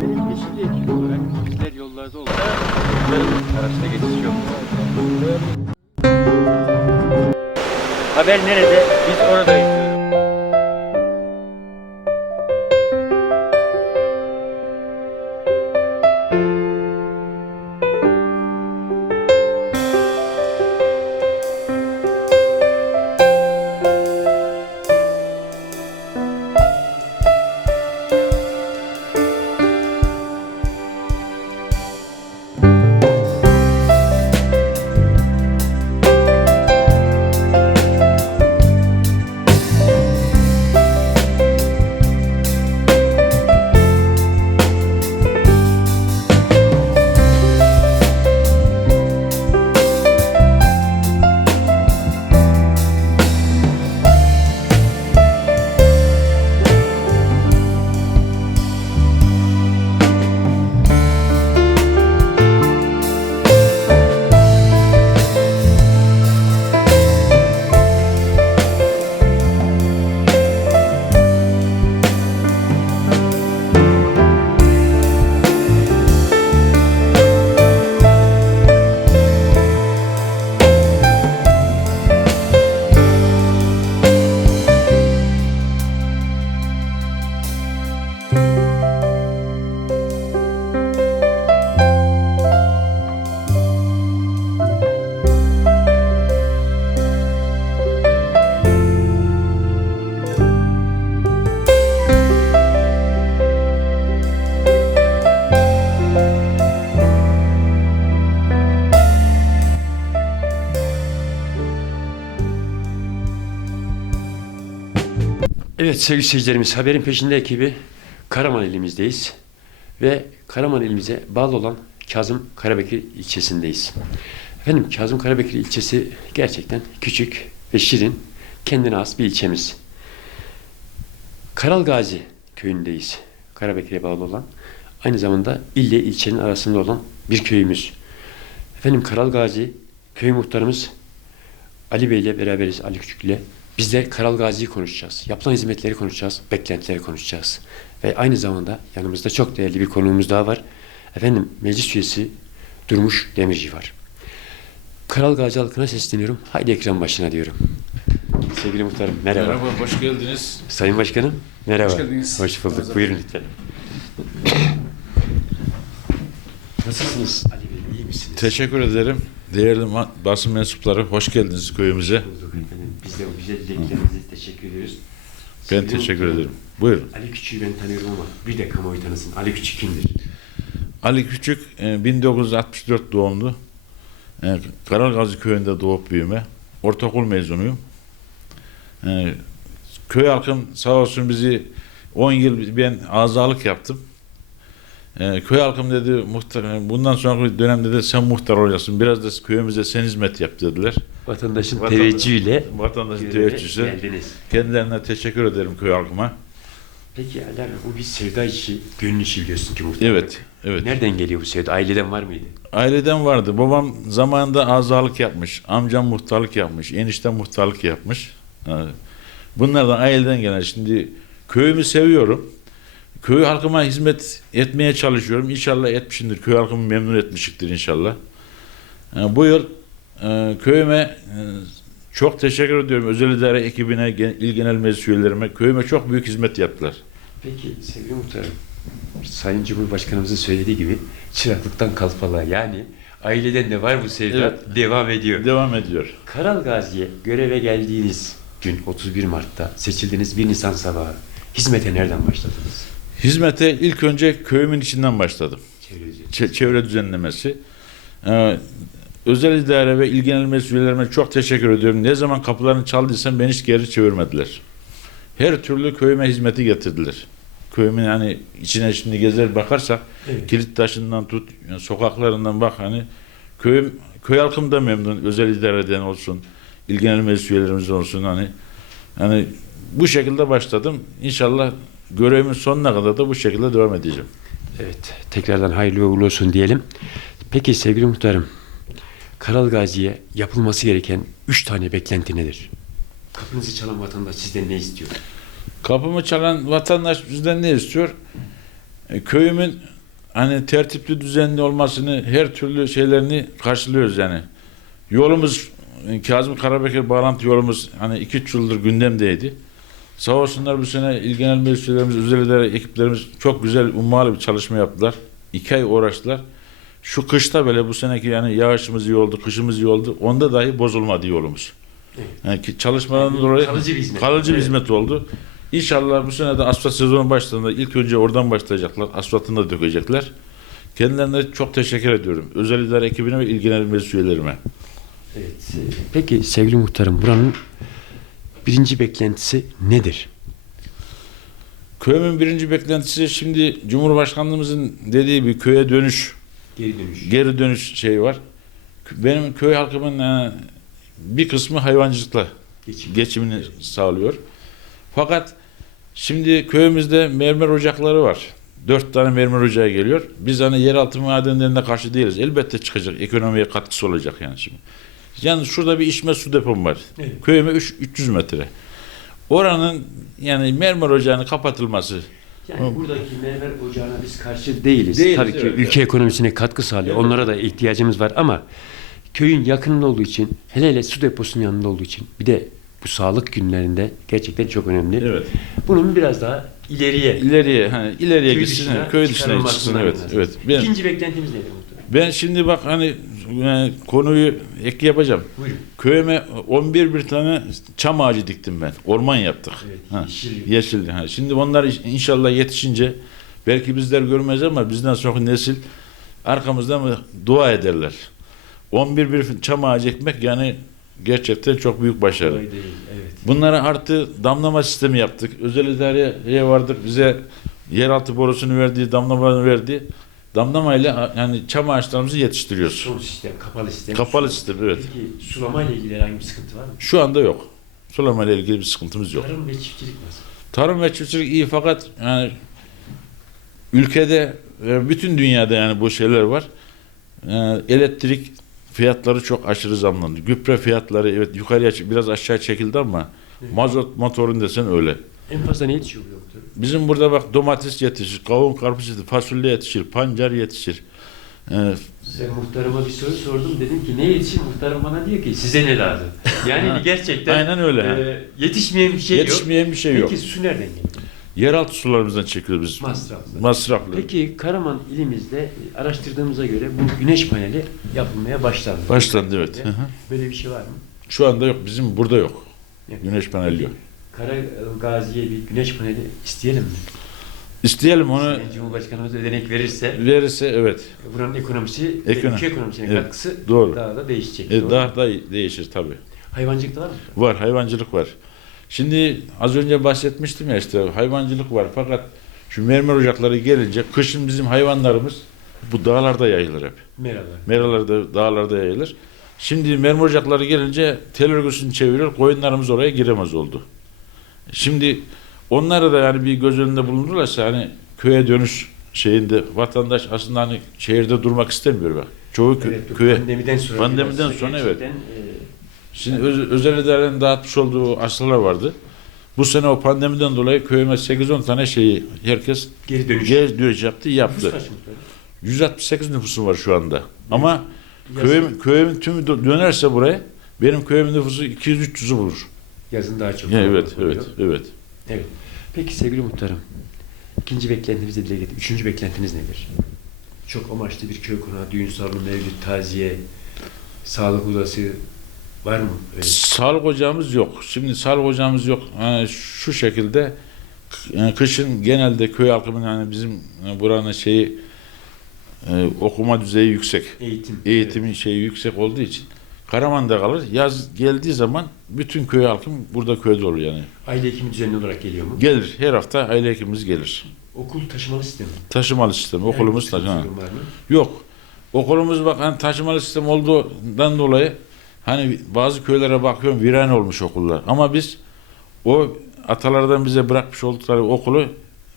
Benim yeşil ekip olarak bizler yollarda olarak araçta geçiş yok. Haber nerede? Biz oradayız. Evet sevgili seyircilerimiz haberin peşinde ekibi Karaman ilimizdeyiz ve Karaman ilimize bağlı olan Kazım Karabekir ilçesindeyiz. Efendim Kazım Karabekir ilçesi gerçekten küçük ve şirin kendine has bir ilçemiz. Karalgazi köyündeyiz. Karabekir'e bağlı olan aynı zamanda ille ilçenin arasında olan bir köyümüz. Efendim Karalgazi köy muhtarımız Ali Bey ile beraberiz, Ali Küçük ile. Biz de Karal Gazi'yi konuşacağız. Yapılan hizmetleri konuşacağız, beklentileri konuşacağız. Ve aynı zamanda yanımızda çok değerli bir konuğumuz daha var. Efendim meclis üyesi Durmuş Demirci var. Karal Gazi halkına sesleniyorum. Haydi ekran başına diyorum. Sevgili muhtarım merhaba. Merhaba, hoş geldiniz. Sayın Başkanım merhaba. Hoş geldiniz. Hoş bulduk. Nazım. Buyurun lütfen. Nasılsınız Ali Bey? İyi misiniz? Teşekkür ederim. Değerli basın mensupları, hoş geldiniz köyümüze. bulduk efendim. Biz de güzel ediyoruz. Ben Sevgili teşekkür ederim. Buyurun. Ali Küçük'ü ben tanıyorum ama bir de kamuoyu tanısın. Ali Küçük kimdir? Ali Küçük, e, 1964 doğumlu. E, Karalgazi köyünde doğup büyüme. Ortaokul mezunuyum. E, Köy halkım sağ olsun bizi 10 yıl ben azalık yaptım. E, köy halkım dedi muhtar, bundan sonraki dönemde de sen muhtar olacaksın. Biraz da köyümüze sen hizmet yap dediler. Vatandaşın Vatandaş- teveccühüyle Vatandaşın göreve teveccühü. geldiniz. Kendilerine teşekkür ederim köy halkıma. Peki Ali abi bu bir sevda işi, gönül işi biliyorsun ki muhtemelen. Evet, evet. Nereden geliyor bu sevda? Aileden var mıydı? Aileden vardı. Babam zamanında azalık yapmış. Amcam muhtarlık yapmış. Eniştem muhtarlık yapmış. Ha. Bunlardan aileden gelen. Şimdi köyümü seviyorum. Köy halkıma hizmet etmeye çalışıyorum. İnşallah etmişimdir. Köy halkımı memnun etmişiktir inşallah. Ha, Bu yıl e, köyüme e, çok teşekkür ediyorum. Özel idare ekibine, gen- il genel meclis üyelerime. Köyüme çok büyük hizmet yaptılar. Peki sevgili muhtarım, Sayın Cumhurbaşkanımızın söylediği gibi çıraklıktan kalfalığa yani aileden de var bu sevda Evet. devam ediyor. Devam ediyor. Karal Gazi'ye göreve geldiğiniz gün 31 Mart'ta seçildiğiniz 1 Nisan sabahı hizmete nereden başladınız? Hizmete ilk önce köyümün içinden başladım. Çevre çevre düzenlemesi. Ee, özel idare ve ilgilenilmesi üyelerime çok teşekkür ediyorum. Ne zaman kapılarını çaldıysam beni hiç geri çevirmediler. Her türlü köyüme hizmeti getirdiler. Köyümün yani içine şimdi gezer bakarsak Evet. kilit taşından tut yani sokaklarından bak hani köyüm köy halkım da memnun özel idareden olsun ilgilenilmesi üyelerimiz olsun hani hani bu şekilde başladım. İnşallah görevimin sonuna kadar da bu şekilde devam edeceğim. Evet, tekrardan hayırlı ve uğurlu olsun diyelim. Peki sevgili muhtarım, Karal Gazi'ye yapılması gereken üç tane beklenti nedir? Kapınızı çalan vatandaş sizden ne istiyor? Kapımı çalan vatandaş bizden ne istiyor? E, köyümün hani tertipli düzenli olmasını her türlü şeylerini karşılıyoruz yani. Yolumuz e, Kazım Karabekir bağlantı yolumuz hani iki üç yıldır gündemdeydi. Sağ olsunlar bu sene il genel özel idare ekiplerimiz çok güzel, ummalı bir çalışma yaptılar. İki ay uğraştılar. Şu kışta böyle bu seneki yani yağışımız iyi oldu, kışımız iyi oldu. Onda dahi bozulmadı yolumuz. Yani ki çalışmadan Yani dolayı kalıcı bir hizmet. kalıcı bir Evet. hizmet oldu. İnşallah bu sene de asfalt sezonu başladığında ilk önce oradan başlayacaklar. Asfaltını da dökecekler. Kendilerine çok teşekkür ediyorum. Özel idare ekibine ve ilgilenen meclis üyelerime. Evet. Peki sevgili muhtarım buranın birinci beklentisi nedir? Köyümün birinci beklentisi şimdi Cumhurbaşkanlığımızın dediği bir köye dönüş, Geri dönüş. geri dönüş şeyi var. Benim köy halkımın e, bir kısmı hayvancılıkla Geçim. geçimini sağlıyor. Fakat şimdi köyümüzde mermer ocakları var. Dört tane mermer ocağı geliyor. Biz hani yeraltı madenlerine karşı değiliz. Elbette çıkacak. Ekonomiye katkısı olacak yani şimdi. Yani şurada bir içme su depom var. Evet. Köyüme üç- 300 metre. Oranın yani mermer ocağının kapatılması Yani buradaki mermer ocağına biz karşı değiliz. Değiliz, Tabii ki evet, ülke ekonomisine katkı sağlıyor. Evet. Onlara da ihtiyacımız var ama köyün yakınında olduğu için hele hele su deposunun yanında olduğu için bir de bu sağlık günlerinde gerçekten çok önemli. Evet. Bunun biraz daha ileriye ileriye hani ileriye köy gitsin, dışına köy dışına çıksın evet. lazım. Evet. Ben, İkinci beklentimiz nedir ben şimdi bak hani e, konuyu ek yapacağım. Buyurun. Köyüme 11 bir tane çam ağacı diktim ben. Orman yaptık. Evet, Ha, yeşil. yeşil. Ha. Şimdi onlar inşallah yetişince belki bizler görmez ama bizden sonra nesil arkamızdan mı dua ederler. 11 bir çam ağacı ekmek yani gerçekten çok büyük başarı. Değil. Evet. Bunlara artı damlama sistemi yaptık. Özel idareye vardık. Bize yeraltı borusunu verdi, damlamanı verdi. Damlamayla yani çam ağaçlarımızı yetiştiriyoruz. Son sistem, kapalı sistem. Kapalı sistem evet. Peki sulama ile ilgili herhangi bir sıkıntı var mı? Şu anda yok. Sulama ile ilgili bir sıkıntımız yok. Tarım ve çiftçilik nasıl? Tarım ve çiftçilik iyi fakat yani ülkede ve bütün dünyada yani bu şeyler var. Yani elektrik fiyatları çok aşırı zamlandı. Gübre fiyatları evet yukarıya biraz aşağı çekildi ama mazot motorun desen öyle. En fazla ne yetişiyor bu muhtarım? Bizim burada bak domates yetişir, kavun karpuz yetişir, fasulye yetişir, pancar yetişir. Ee, Size muhtarıma bir soru sordum. Dedim ki ne yetişir? Muhtarım bana diyor ki size ne lazım? Yani gerçekten aynen öyle. e, yetişmeyen bir şey yok. yetişmeyen bir şey yok. Peki su nereden geliyor? Yeraltı sularımızdan çekiyoruz biz. Masraflı. Masraflı. Peki Karaman ilimizde e, araştırdığımıza göre bu güneş paneli yapılmaya başlandı. Başlandı evet. Hı hı. Böyle bir şey var mı? Şu anda yok. Bizim burada yok. Yok. Güneş paneli yok. Kara Gazi'ye bir güneş paneli isteyelim mi? İsteyelim onu Sayın Cumhurbaşkanımız ödenek verirse verirse evet. buranın ekonomisi ve Ekonomi. ülke ekonomisine Evet, katkısı doğru. daha da değişecek. E, doğru daha da değişir tabii. Hayvancılıkta var mı? Var hayvancılık var. Şimdi az önce bahsetmiştim ya işte hayvancılık var fakat şu mermer ocakları gelince kışın bizim hayvanlarımız bu dağlarda yayılır hep. Merhaba. Meralarda, dağlarda yayılır. Şimdi mermer ocakları gelince tel örgüsünü çeviriyor, koyunlarımız oraya giremez oldu. Şimdi onlara da yani bir göz önünde bulundururlarsa hani köye dönüş şeyinde vatandaş aslında hani şehirde durmak istemiyor bak. Çoğu kö- Evet, köye. pandemiden sonra Pandemiden sonra evet. e, Şimdi öz- özel idarenin dağıtmış olduğu aşılar vardı. Bu sene o pandemiden dolayı köyüme 8-10 tane şeyi herkes geri dönüş. geri dönüş yaptı, yaptı. Nüfus kaç muhtarım? 168 nüfusu var şu anda. Ama köyüm, köyümün tümü dö- dönerse buraya benim köyümün nüfusu 200-300'ü bulur. Yazın daha çok. Evet, oluyor. evet, evet. Evet. Peki sevgili muhtarım, ikinci beklentimizi dile getir. Üçüncü beklentiniz nedir? Çok amaçlı bir köy konağı, düğün salonu, mevlüt, taziye, sağlık odası var mı? Öyle. Sağlık ocağımız yok. Şimdi sağlık ocağımız yok. Yani şu şekilde yani kışın genelde köy halkının yani bizim e, buranın şeyi e, okuma düzeyi yüksek. Eğitim. Eğitimin şeyi yüksek olduğu için Karaman'da kalır. Yaz geldiği zaman bütün köy halkım burada köyde olur yani. Aile hekimi düzenli olarak geliyor mu? Gelir. Her hafta aile hekimimiz gelir. Okul taşımalı sistemi. Taşımalı sistem. Okulumuz Yani taşımalı. var mı? Yok. Okulumuz bak hani taşımalı sistem olduğundan dolayı hani bazı köylere bakıyorum viran olmuş okullar. Ama biz o atalardan bize bırakmış oldukları okulu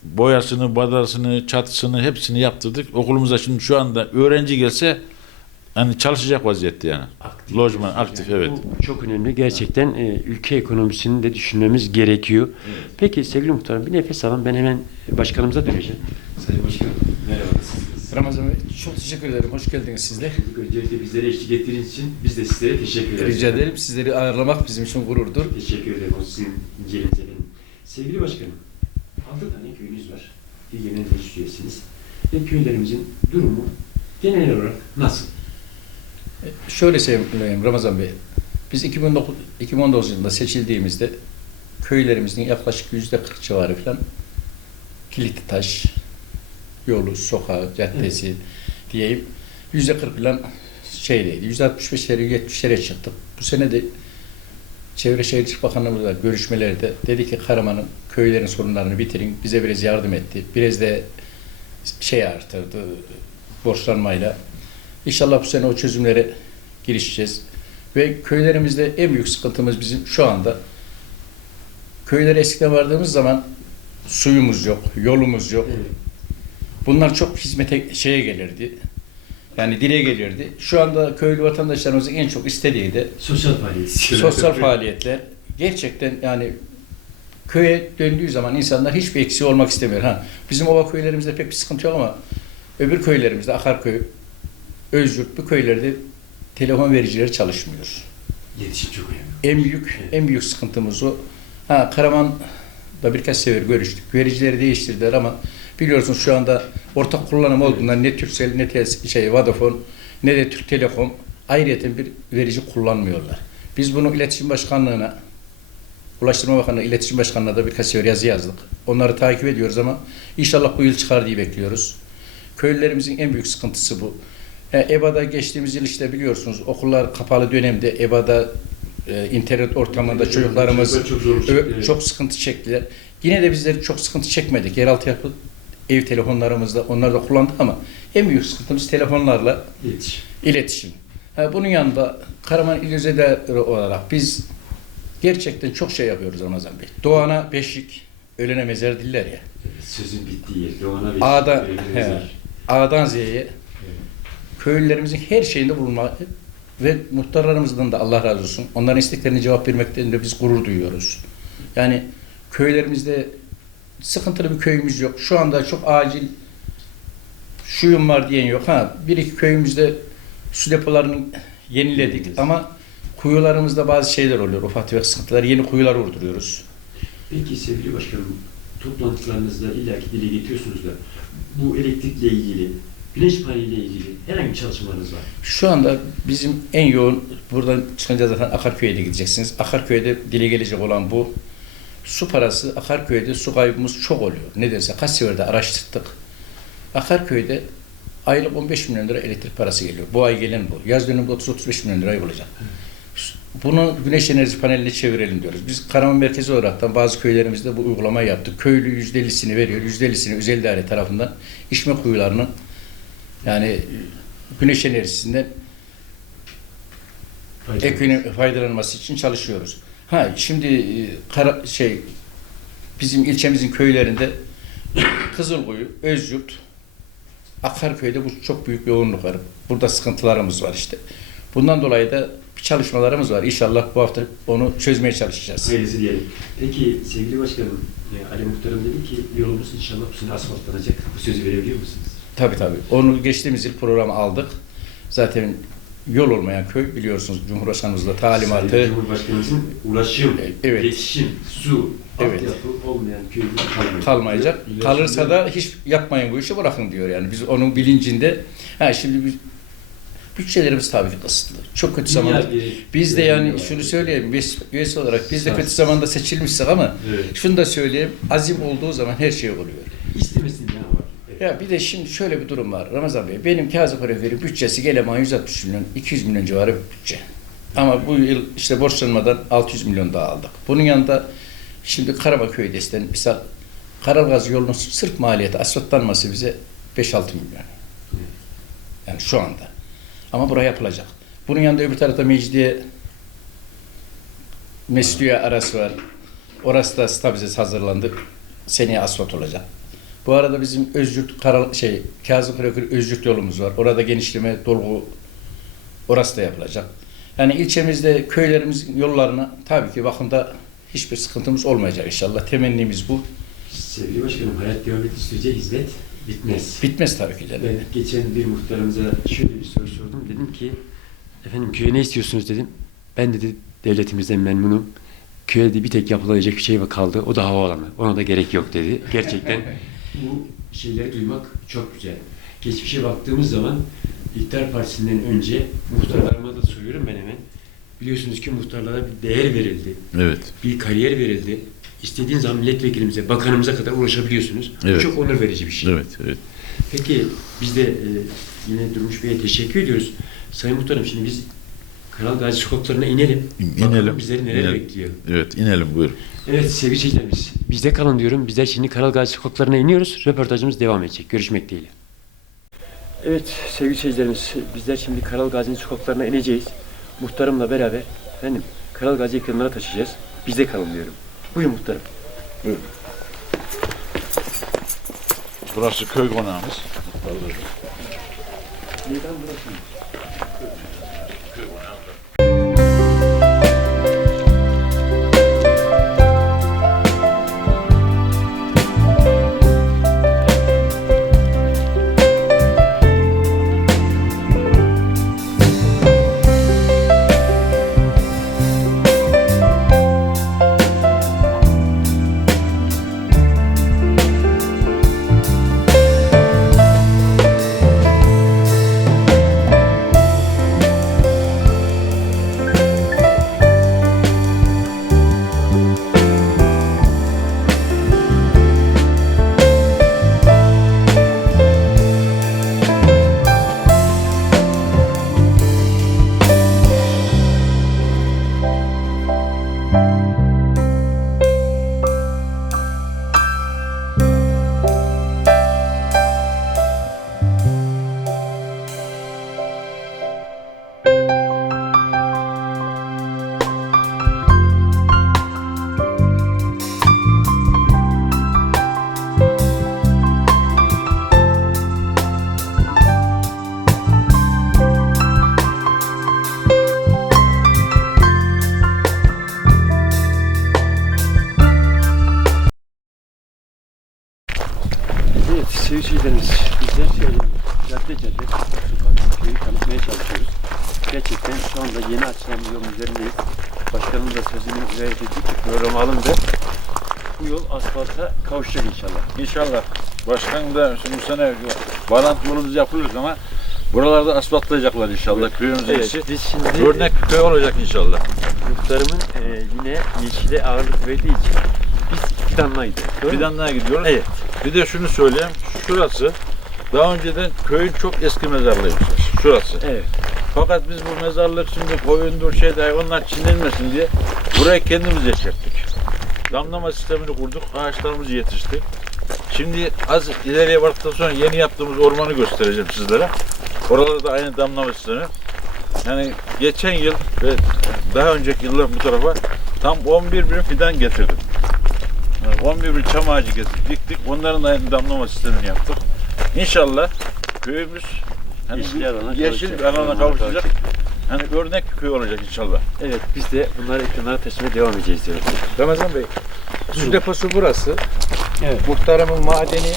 boyasını, badasını, çatısını hepsini yaptırdık. Okulumuza şimdi şu anda öğrenci gelse hani çalışacak vaziyette yani. Aktif. Lojman aktif evet. Bu çok önemli. Gerçekten e, ülke ekonomisini de düşünmemiz gerekiyor. Peki sevgili muhtarım bir nefes alın. Ben hemen başkanımıza döneceğim. Sayın Başkanım merhaba? Ramazan Bey çok teşekkür ederim. Hoş geldiniz siz de. Öncelikle bizlere eşlik ettiğiniz için biz de sizlere teşekkür ederiz. Rica ederim. Sizleri ağırlamak bizim için gururdur. Teşekkür ederim o sizin incelinize benim. Sevgili başkanım, 6 tane köyünüz var. Bir genel meclis üyesiniz. Ve köylerimizin durumu genel olarak nasıl? Şöyle söyleyeyim Ramazan Bey. Biz 2009, 2019 yılında seçildiğimizde köylerimizin yaklaşık yüzde 40 civarı falan kilitli taş, yolu, sokağı, caddesi diyeyim yüzde 40 falan şeydeydi. Yüzde 65'lere 70'lere çıktık. Bu sene de Çevre Şehircilik Bakanlığımızla görüşmelerde dedi ki Karaman'ın köylerin sorunlarını bitirin. Bize biraz yardım etti. Biraz da şey artırdı borçlanmayla. İnşallah bu sene o çözümlere girişeceğiz. Ve köylerimizde en büyük sıkıntımız bizim şu anda köylere eskiden vardığımız zaman suyumuz yok, yolumuz yok. Bunlar çok hizmete şeye gelirdi. Yani dile gelirdi. Şu anda köylü vatandaşlarımızın en çok istediği de Sosyal faaliyet. sosyal faaliyetler. Gerçekten yani köye döndüğü zaman insanlar hiçbir eksiği olmak istemiyor. Ha, bizim ova köylerimizde pek bir sıkıntı yok ama öbür köylerimizde Akarköy, Özyurt bu köylerde telefon vericileri çalışmıyor. İletişim çok önemli. En büyük en büyük sıkıntımız o. Ha Karaman'da birkaç sefer görüştük. Vericileri değiştirdiler ama biliyorsunuz şu anda ortak kullanım olduğundan ne Turkcell ne tel, şey Vodafone ne de Türk Telekom ayrıyeten bir verici kullanmıyorlar. Biz bunu İletişim Başkanlığı'na Ulaştırma Bakanlığı İletişim Başkanlığı'na da birkaç sefer yazı yazdık. Onları takip ediyoruz ama inşallah bu yıl çıkar diye bekliyoruz. Köylülerimizin en büyük sıkıntısı bu. E, EBA'da geçtiğimiz yıl işte biliyorsunuz okullar kapalı dönemde EBA'da e, internet ortamında çocuklarımız Çocuklar çok evet. çok sıkıntı çektiler. Yine de bizler çok sıkıntı çekmedik. Yeraltı yapı ev telefonlarımızda onları da kullandık ama en büyük sıkıntımız telefonlarla İletişim. iletişim. Ha, bunun yanında Karaman İl Özel olarak biz gerçekten çok şey yapıyoruz Ramazan Bey. Doğana beşik, ölene mezar diller ya. Evet, sözün bittiği yer. Doğana ve A'da, Şükür'e he, benzer. A'dan Z'ye köylülerimizin her şeyinde bulunma ve muhtarlarımızdan da Allah razı olsun. Onların isteklerine cevap vermekten de biz gurur duyuyoruz. Yani köylerimizde sıkıntılı bir köyümüz yok. Şu anda çok acil şuyum var diyen yok. Ha bir iki köyümüzde su depolarını yeniledik ama kuyularımızda bazı şeyler oluyor. Ufak tefek sıkıntılar. Yeni kuyular vurduruyoruz. Peki sevgili başkanım, toplantılarınızda illaki dile getiriyorsunuz da bu elektrikle ilgili, güneş paneliyle ilgili herhangi bir çalışmalarınız var. Şu anda bizim en yoğun, buradan çıkınca zaten Akarköy'e de gideceksiniz. Akarköy'de dile gelecek olan bu. Su parası, Akarköy'de su kaybımız çok oluyor. Nedense kaç sefer de araştırdık. Akarköy'de aylık 15 milyon lira elektrik parası geliyor. Bu ay gelen bu. Yaz döneminde 30-35 milyon lirayı bulacak. Bunu güneş enerji paneline çevirelim diyoruz. Biz Karaman merkezi olaraktan bazı köylerimizde bu uygulamayı yaptık. Köylü %50'sini veriyor. %50'sini özel daire tarafından içme kuyularının yani güneş enerjisinden ekonomi faydalanması için çalışıyoruz. Ha şimdi e, kara, şey bizim ilçemizin köylerinde Kızılkuyu, Özyurt, Akarköy'de bu çok büyük yoğunluk var. Burada sıkıntılarımız var işte. Bundan dolayı da bir çalışmalarımız var. İnşallah bu hafta onu çözmeye çalışacağız. Hayırlısı diyelim. Peki sevgili başkanım, e, Ali Muhtarım dedi ki yolumuz inşallah bu sene asfaltlanacak. Bu sözü verebiliyor musunuz? Tabii tabii. Onu geçtiğimiz yıl programa aldık. Zaten yol olmayan köy biliyorsunuz Cumhurbaşkanımızla talimatı. Sayın Cumhurbaşkanımızın ulaşım, Evet. iletişim, su, Evet. altyapı olmayan köyümüz kalmayacak. kalmayacak. Kalırsa da hiç yapmayın bu işi bırakın diyor yani. Biz onun bilincinde ha şimdi biz bütçelerimiz tabii ki kısıtlı. Çok kötü zamanda. Biz de yani şunu söyleyeyim, biz üyesi olarak biz de kötü zamanda seçilmişsek ama Evet. şunu da söyleyeyim, azim olduğu zaman her şey oluyor. İstemesinin ne var? Ya bir de şimdi şöyle bir durum var Ramazan Bey. Benim Kazım Karayeferi bütçesi geleman 160 milyon, 200 milyon civarı bir bütçe. Ama bu yıl işte borçlanmadan 600 milyon daha aldık. Bunun yanında şimdi Karabaköy desten misal Karalgaz yolunun sırf maliyeti asfaltlanması bize 5-6 milyon. Yani şu anda. Ama buraya yapılacak. Bunun yanında öbür tarafta Mecidiye Mesliye arası var. Orası da stabilize hazırlandı. Seneye asfalt olacak. Bu arada bizim Özgürt Karal şey Kazım Karaköy Özgürt yolumuz var. Orada genişleme, dolgu Orası da yapılacak. Yani ilçemizde köylerimiz yollarına tabii ki bakımda hiçbir sıkıntımız olmayacak inşallah. Temennimiz bu. Sevgili başkanım hayat devam ettiği sürece hizmet bitmez. Bitmez tabii ki de. Ben geçen bir muhtarımıza şöyle bir soru sordum. Dedim ki efendim köye ne istiyorsunuz dedim. Ben dedi devletimizden memnunum. Köye de bir tek yapılacak bir şey kaldı. O da havaalanı. Ona da gerek yok dedi. Gerçekten bu şeyleri duymak çok güzel. Geçmişe baktığımız zaman İktidar Partisi'nden önce muhtarlarıma da soruyorum ben hemen. Biliyorsunuz ki muhtarlara bir değer verildi. Evet. Bir kariyer verildi. İstediğin zaman milletvekilimize, bakanımıza kadar ulaşabiliyorsunuz. Bu Evet. çok onur verici bir şey. Evet, evet. Peki biz de e, yine Durmuş Bey'e teşekkür ediyoruz. Sayın Muhtarım şimdi biz Kral Gazi sokaklarına inelim. İnelim. Bakalım bizleri neler İnelim. bekliyor. Evet, inelim buyur. Evet sevgili seyircilerimiz bizde kalın diyorum. Bizler şimdi Kral Gazi sokaklarına iniyoruz. Röportajımız devam edecek. Görüşmek dileğiyle. Evet sevgili seyircilerimiz bizler şimdi Kral Gazi'nin sokaklarına ineceğiz. Muhtarımla beraber efendim Kral Gazi ekranlara taşıyacağız. Bizde kalın diyorum. Buyurun muhtarım. Burası köy konağımız. Neden burası? Bağlantı yolumuz yapılır ama buralarda asfaltlayacaklar inşallah köyümüzün Evet içi. biz şimdi Örnek köy olacak inşallah. muhtarımın e, yine yeşile ağırlık verdiği için biz mu? Fidanlığa gidiyoruz. Evet. Bir de şunu söyleyeyim. Şurası daha önceden köyün çok eski mezarlığıymış. Şurası. Evet. Fakat biz bu mezarlık şimdi koyundur şeyde onlar çiğnenmesin diye burayı kendimiz yeşerttik. Damlama sistemini kurduk. Ağaçlarımız yetişti. Şimdi az ileriye vardıktan sonra yeni yaptığımız ormanı göstereceğim sizlere. Oralarda da aynı damlama sistemi. Yani geçen yıl ve daha önceki yıllar bu tarafa tam 11 bin fidan getirdim. Yani 11 bin çam ağacı getirdik, diktik. Onların da aynı damlama sistemini yaptık. İnşallah köyümüz hani Yeşil bir- alana yeşil bir kavuşacak. alana kavuşacak. Hani örnek köy olacak inşallah. Evet biz de bunları ekranlara taşımaya devam edeceğiz diyoruz. Ramazan Bey, su deposu burası. Evet. Muhtarımın madeni.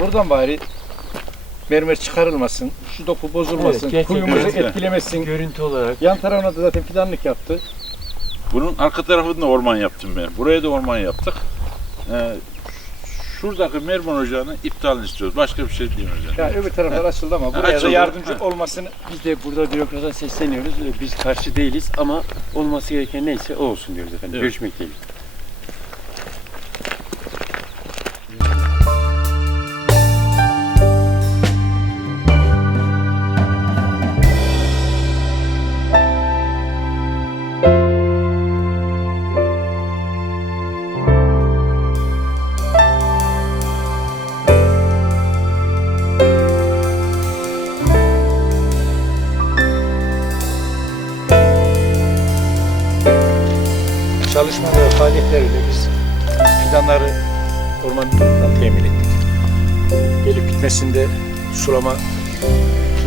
Buradan bari mermer çıkarılmasın, şu doku bozulmasın, Evet, gerçekten. kuyumuzu etkilemesin. Görüntü olarak Yan tarafına da zaten fidanlık yaptı. Bunun arka tarafında orman yaptım ben. Buraya da orman yaptık. Ee, şuradaki mermer ocağını iptalini istiyoruz. Başka bir şey demiyoruz yani. Ya öbür taraflar açıldı ama buraya da açıldı. yardımcı Ha. olmasını Biz de burada bürokrata sesleniyoruz. Ee, Biz karşı değiliz ama olması gereken neyse o olsun diyoruz efendim. Evet. Görüşmek dileğiyle.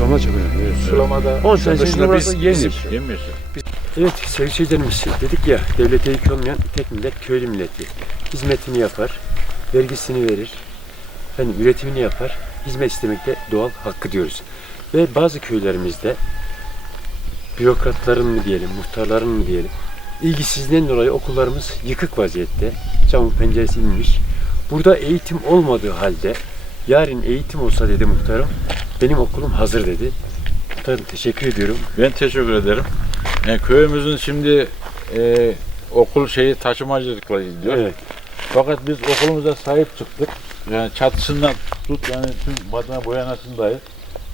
Sulama çok önemli. Evet. Sulamada 10 sene sonra biz- yenir. Yemiyorsun. Evet sevgili seyircilerimiz dedik ya devlete yük olmayan tek millet köylü milleti. Hizmetini yapar, vergisini verir, efendim, üretimini yapar, hizmet istemekte doğal hakkı diyoruz. Ve bazı köylerimizde bürokratların mı diyelim, muhtarların mı diyelim, ilgisizliğinden dolayı okullarımız yıkık vaziyette, camı penceresi inmiş. Burada eğitim olmadığı halde, yarın eğitim olsa dedi muhtarım, benim okulum hazır dedi. Muhtarım teşekkür ediyorum. Ben teşekkür ederim. Yani köyümüzün şimdi e, okul şeyi taşımacılıkla gidiyor. Evet. Fakat biz okulumuza sahip çıktık. Yani çatısından tut yani tüm badana boyanasındayız.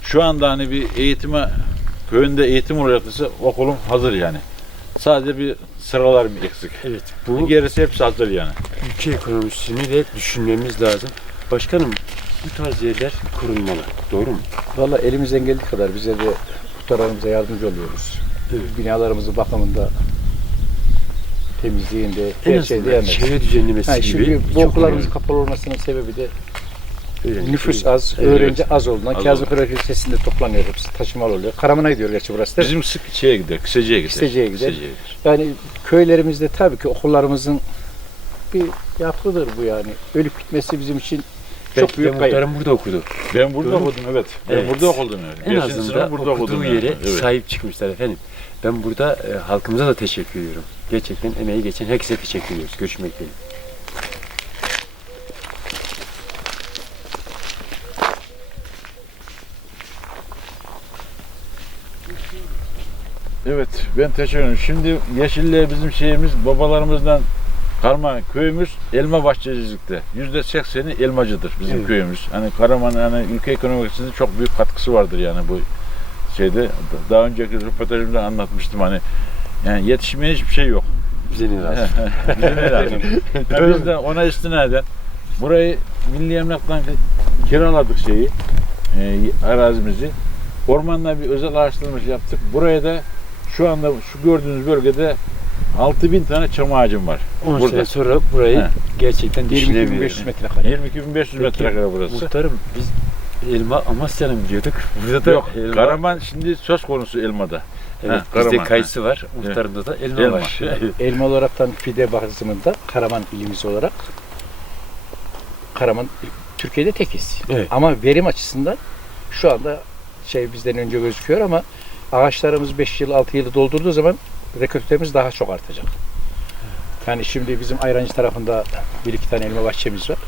Şu anda hani bir eğitime köyünde eğitim olacaksa okulum hazır yani. Sadece bir sıralar bir eksik. Evet, bu Gerisi hepsi hazır yani. ülke ekonomisini de düşünmemiz lazım. Başkanım bu tarz yerler kurulmalı. Doğru mu? Valla elimizden geldiği kadar bize de muhtarlarımıza yardımcı oluyoruz. Evet. Binalarımızın bakımında, temizliğinde, En her şeyde yanındayız. çevre düzenlemesi Ha, gibi. şimdi bu okullarımızın kapalı olmasının sebebi de önemli. nüfus az, Evet. öğrenci az olduğundan Az Kazım Kırak ilçesinde toplanıyor hepsi, taşımalı oluyor. Karaman'a gidiyor gerçi burası da. Bizim sık şeye gider, Kısacı'ya gider. Kısacı'ya gider. Yani köylerimizde tabii ki okullarımızın bir yapıdır bu yani. Ölüp gitmesi bizim için Belki çok de büyük kayıp. muhtarım burada okudu. Ben burada Doğru mu? okudum evet. Ben Evet. burada okudum yani. En Beşinci azından burada okuduğu okudum yani. yere Evet. sahip çıkmışlar efendim. Ben burada e, halkımıza da teşekkür ediyorum. Gerçekten emeği geçen herkese teşekkür ediyoruz. Görüşmek dileğiyle. Evet ben teşekkür ederim. Şimdi Yeşilliğe bizim şeyimiz babalarımızdan karma köyümüz elma bahçecilikte. Yüzde sekseni elmacıdır bizim Evet. köyümüz. Hani Karaman hani ülke ekonomisinde çok büyük katkısı vardır yani bu şeyde. Daha önceki röportajımda anlatmıştım hani yani yetişmeyen hiçbir şey yok. Bize ne lazım? Bize ne lazım? Biz de ona istinaden burayı Milli Emlak'tan kiraladık şeyi, e, arazimizi. Ormanla bir özel ağaçlanmış yaptık. Buraya da şu anda şu gördüğünüz bölgede 6000 tane çam ağacım var. 10 Burada. sene sonra burayı He. gerçekten 22.500 düşünemiyorum. metrekare. 22.500 metrekare burası. Muhtarım biz elma Amasya'nın biliyorduk. Burada da Yok, elma. Karaman şimdi söz konusu elmada. Evet, Ha, bizde Karaman, kayısı var. Muhtarımda da elma, Elma. var. Elma olaraktan fide bazımında Karaman ilimiz olarak Karaman Türkiye'de tekiz. Evet. Ama verim açısından şu anda şey bizden önce gözüküyor ama ağaçlarımız 5 yıl 6 yılı doldurduğu zaman rekoltemiz daha çok artacak. Yani şimdi bizim Ayrancı tarafında bir iki tane elma bahçemiz var.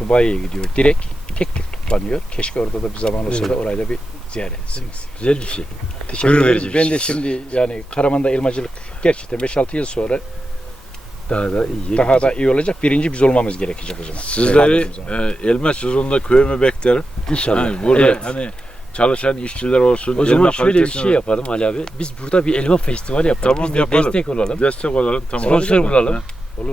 Dubai'ye gidiyor. Direkt tek tek toplanıyor. Keşke orada da bir zaman olsa da Evet. orayı da bir ziyaret etsiniz. Güzel bir şey. Teşekkür Gurur ederim. Ben şey. de şimdi yani Karaman'da elmacılık gerçekten 5-6 yıl sonra Daha da iyi. daha da iyi olacak. Birinci biz olmamız gerekecek o zaman. Sizleri e, elma sezonunda köyüme beklerim. İnşallah. Hani burada evet. hani çalışan işçiler olsun. O zaman şöyle bir şey yapalım Ali abi. Biz burada bir elma festivali yapalım. Tamam, Biz de yapalım. destek olalım. Destek olalım tamam. Sponsor Olur. bulalım. Ha,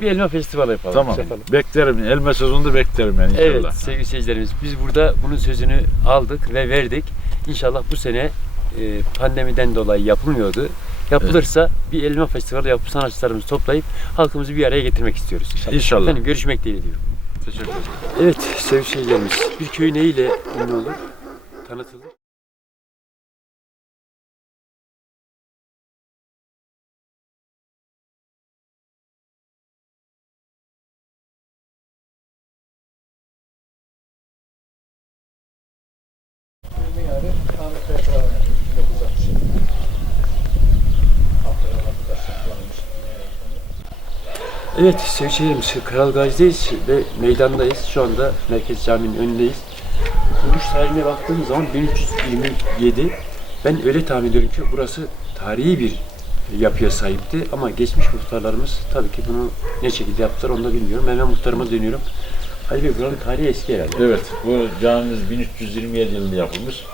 Bir elma festivali yapalım. Tamam. Yapalım. Beklerim. Elma sezonunda beklerim yani inşallah. Evet sevgili seyircilerimiz biz burada bunun sözünü aldık ve verdik. İnşallah bu sene e, pandemiden dolayı yapılmıyordu. Yapılırsa bir elma festivali yapıp sanatçılarımızı toplayıp halkımızı bir araya getirmek istiyoruz. İnşallah. Efendim görüşmek dileğiyle diyorum. Teşekkür ederim. Evet sevgili seyircilerimiz bir köy neyle ünlü olur? Tanıtılır. Evet sevgili seyircilerimiz Kral Gazi'deyiz ve meydandayız. Şu anda Merkez Camii'nin önündeyiz. Kuruluş tarihine baktığımız zaman 1327. Ben öyle tahmin ediyorum ki burası tarihi bir yapıya sahipti ama geçmiş muhtarlarımız tabii ki bunu ne şekilde yaptılar onu da bilmiyorum. Hemen muhtarıma dönüyorum. Ali Bey buranın tarihi eski herhalde. Evet, bu camimiz 1327 yılında yapılmış.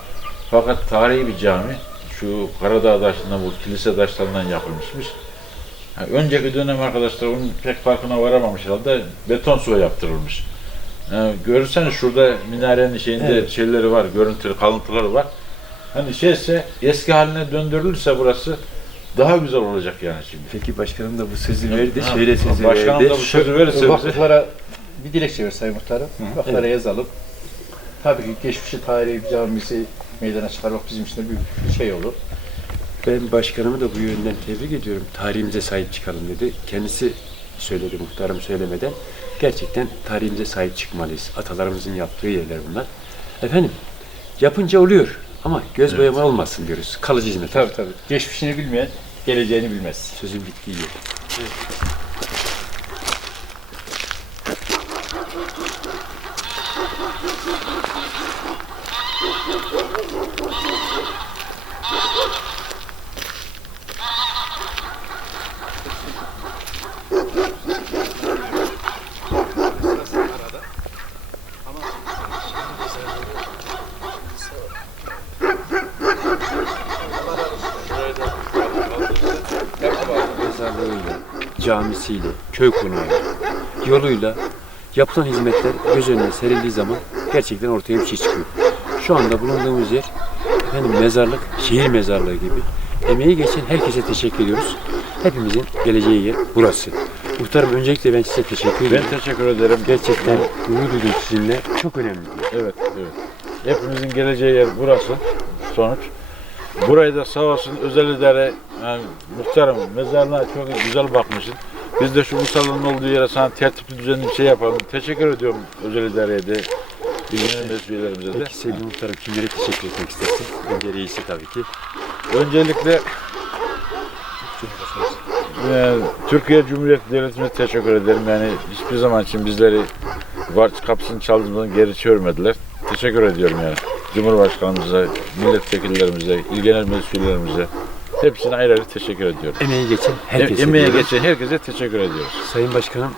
Fakat tarihi bir cami. Şu Karadağ taşından, bu kilise taşlarından yapılmışmış. Ha, önceki dönem arkadaşlar onun pek farkına varamamış herhalde. Beton suya yaptırılmış. Ha, görürseniz şurada minarenin şeyinde Evet. şeyleri var, görüntülü kalıntıları var. Hani şeyse eski haline döndürülürse burası daha güzel olacak yani şimdi. Peki başkanım da bu sözü verdi. Ha, Şöyle sözü Başkanım verdi. da bu sözü verirse. Vakıflara bir dilekçe ver Sayın Muhtarım. Vakıflara Evet. yazalım. Tabii ki geçmişi tarihi camimizi meydana çıkarmak bizim için de bir şey olur. Ben başkanımı da bu yönden tebrik ediyorum. Tarihimize sahip çıkalım dedi. Kendisi söyledi muhtarım söylemeden. Gerçekten tarihimize sahip çıkmalıyız. Atalarımızın yaptığı yerler bunlar. Efendim yapınca oluyor ama göz boyama olmasın diyoruz. Kalıcı hizmet. Tabii tabii. Geçmişini bilmeyen geleceğini bilmez. Sözün bittiği yer. mezarlığıyla, köy konağıyla, yoluyla yapılan hizmetler göz önüne serildiği zaman gerçekten ortaya bir şey çıkıyor. Şu anda bulunduğumuz yer efendim mezarlık, şehir mezarlığı gibi. Emeği geçen herkese teşekkür ediyoruz. Hepimizin geleceği yer burası. Muhtarım öncelikle ben size teşekkür ederim. Ben teşekkür ederim. Gerçekten gurur duydum sizinle. Çok önemli. Evet, evet. Hepimizin geleceği yer burası. Sonuç. Burayı da sağ olsun özel idare yani muhtarım mezarına çok güzel bakmışsın. Biz de şu musallanın olduğu yere sana tertipli düzenli bir şey yapalım. Teşekkür ediyorum özel idareye de. İlgilenen mesullerimize de. Peki sevgili muhtarım kimlere teşekkür etmek istersin? Önce reisi tabii ki. Öncelikle e, Türkiye Cumhuriyeti Devletimize teşekkür ederim. Yani hiçbir zaman için bizleri var kapısını çaldığımızdan geri çevirmediler. Teşekkür ediyorum yani. Cumhurbaşkanımıza, milletvekillerimize, il genel mesullerimize hepsine ayrı ayrı teşekkür ediyorum. Emeği geçen herkese emeğe diyorum. geçen herkese teşekkür ediyoruz. Sayın Başkanım,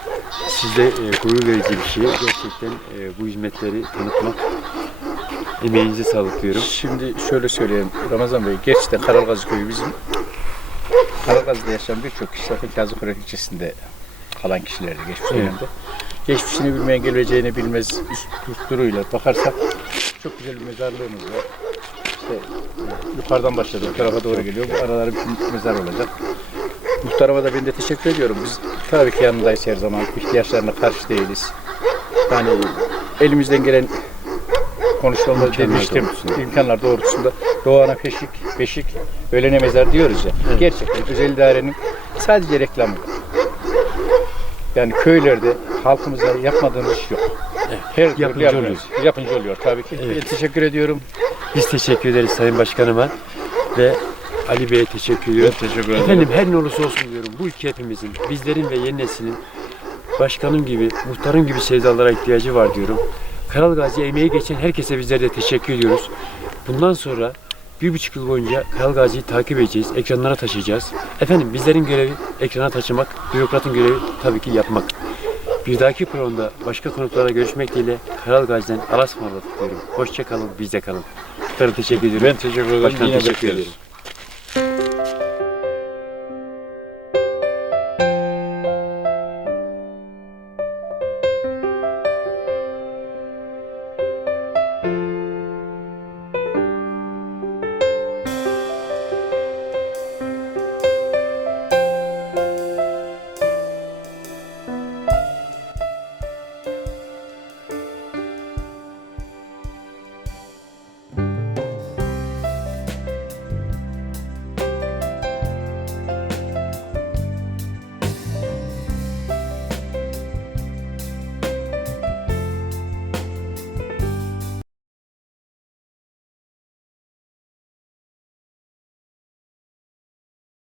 sizde e, gurur verici bir şey. Gerçekten e, bu hizmetleri tanıtmak emeğinize sağlık diyorum. Şimdi şöyle söyleyeyim Ramazan Bey, gerçekten Karalgazı köyü bizim Karalgazı'da yaşayan birçok kişi zaten Kazıkürek ilçesinde kalan kişilerdi geçmiş Evet. dönemde. Geçmişini bilmeyen geleceğini bilmez üst duruyla bakarsak çok güzel bir mezarlığımız var. İşte e, yukarıdan başladı, bu tarafa doğru geliyor. Bu araları bir mezar olacak. Muhtarıma da ben de teşekkür ediyorum. Biz tabii ki yanındayız her zaman. İhtiyaçlarına karşı değiliz. Yani elimizden gelen konuşmalarda İmkanlar demiştim. doğrultusunda. imkanlar doğrultusunda doğana peşik, beşik, ölene mezar diyoruz ya. Gerçekten özel idarenin sadece reklamı. Yani köylerde halkımıza yapmadığımız iş yok. Her türlü Yapıncı yapıyoruz. Yapıncı oluyor tabii ki. Evet. Teşekkür ediyorum. Biz teşekkür ederiz Sayın Başkanıma ve Ali Bey'e teşekkür ediyorum. Teşekkür ederim. Efendim her ne olursa olsun diyorum bu ülke hepimizin, bizlerin ve yeni neslin başkanım gibi, muhtarım gibi sevdalara ihtiyacı var diyorum. Karal Gazi emeği geçen herkese bizler de teşekkür ediyoruz. Bundan sonra bir buçuk yıl boyunca Karal Gazi'yi takip edeceğiz, ekranlara taşıyacağız. Efendim bizlerin görevi ekrana taşımak, bürokratın görevi tabii ki yapmak. Bir dahaki programda başka konuklarla görüşmek dileğiyle Karal Gazi'den Alas diyorum. Hoşça kalın, bizde kalın. Muhtarım teşekkür ediyorum. Ben teşekkür ederim. Başkanım teşekkür ederim.